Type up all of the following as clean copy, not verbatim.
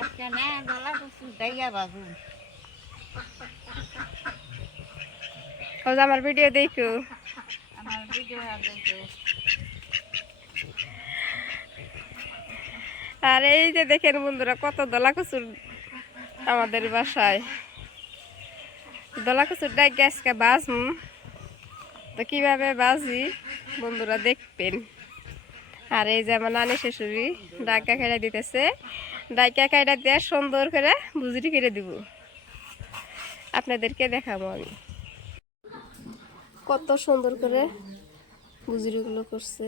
আজকে না গলা কিছু দেয়া বাবু আমার ভিডিও দেখো আমার ভিডিও দেখো আর এই যে দেখেন বন্ধুরা কত দলা কচুর আমাদের বাসায় দলা কচুর ডাই গ্যাসকে বাজুন তো কিভাবে বাজি বন্ধুরা দেখবেন। আর এই যে আমার নানি শাশুড়ি ডাইকা খাইড়া দিতেছে, ডাইকা খাইড়া দিয়ে সুন্দর করে বুজরি করে দিব, আপনাদেরকে দেখাবো আমি কত সুন্দর করে বুজরিগুলো করছে।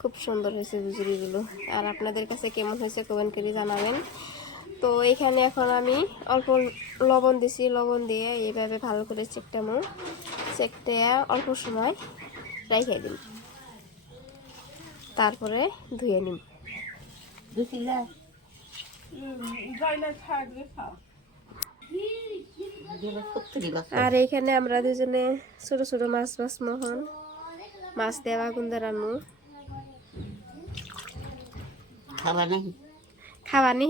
খুব সুন্দর হয়েছে বুজরিগুলো। আর আপনাদের কাছে কেমন হয়েছে কমেন্ট করে জানাবেন। তো এখানে এখন আমি অল্প লবণ দিছি, লবণ দিয়ে এইভাবে ভালো করে চেকটামো, চেকটা অল্প সময় রেখে দিন, তারপরে ধুয়ে নিন। আর এইখানে আমরা দুজনে ছোট ছোট মাছ মোহন মাছ দেওয়া গুন্দা রান্নু খাওয়া নি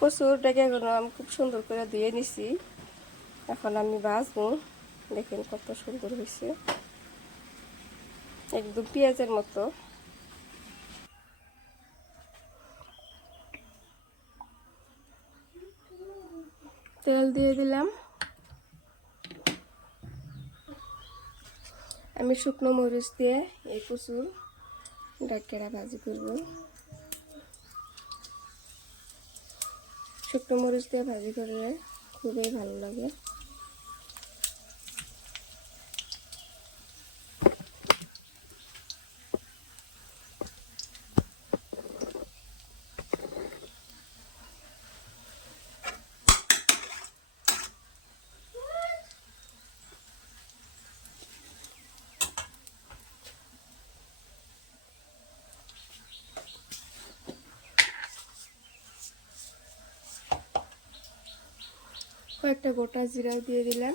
কচুর ডেকেগুলো আমি খুব সুন্দর করে ধুয়ে নিছি। এখন আমি ভাজবো, দেখেন কত সুন্দর হয়েছে, একদম পেঁয়াজের মতো। তেল দিয়ে দিলাম, আমি শুকনো মরিচ দিয়ে এই কচুর ডাকেরা ভাজি করব। শুকনো মরিচ দিয়ে ভাজি করলে খুবই ভালো লাগে। কয়েকটা গোটা জিরাও দিয়ে দিলাম।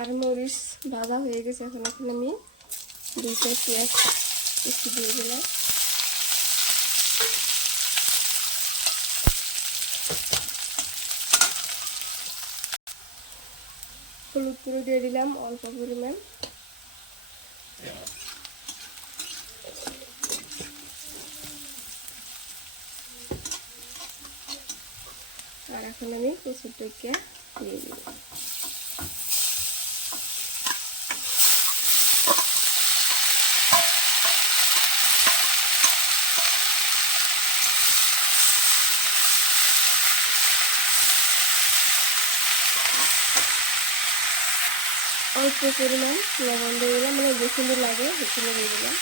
আর মরিচ ভাজা হয়ে গেছে, এখন আমি দুইটা পেঁয়াজ একটু দিয়ে দিলাম। হলুদ গুঁড়ো দিয়ে দিলাম অল্প পরিমাণ। আর এখন আমি কচুরটাকে দিয়ে দিব। অল্প পরিমাণ লবণ দিয়ে দিলাম, মানে যেখানে লাগে সেখানে দিয়ে দিলাম।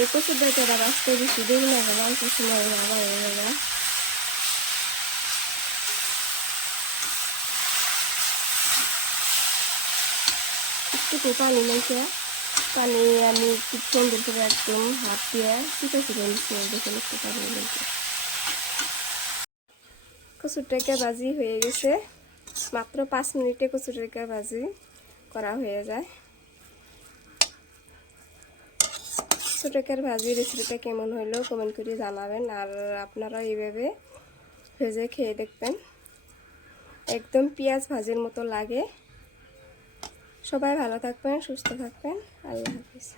এই কচুর ডাঁটা বাঁচতে বেশি দেরি না গেল, অল্প সময় আবার হয়ে গেল। একটু পানি নিয়েছে, পানি আমি খুব সুন্দর করে একদম হাত দিয়ে চিপে চিপে নিচ্ছি, দেখুন একটু পানি নিয়েছে। কচুরটাকে ভাজি হয়ে গেছে, মাত্র 5 মিনিটে কচুরটাকে ভাজি করা হয়ে যায়। কচুরটাকের ভাজি রেসিপিটা কেমন হইলো কমেন্ট করে জানাবেন। আর আপনারা এইভাবে ভেজে খেয়ে দেখবেন, একদম পেঁয়াজ ভাজির মতো লাগে। সবাই ভালো থাকবেন, সুস্থ থাকবেন, আল্লাহ হাফিজ।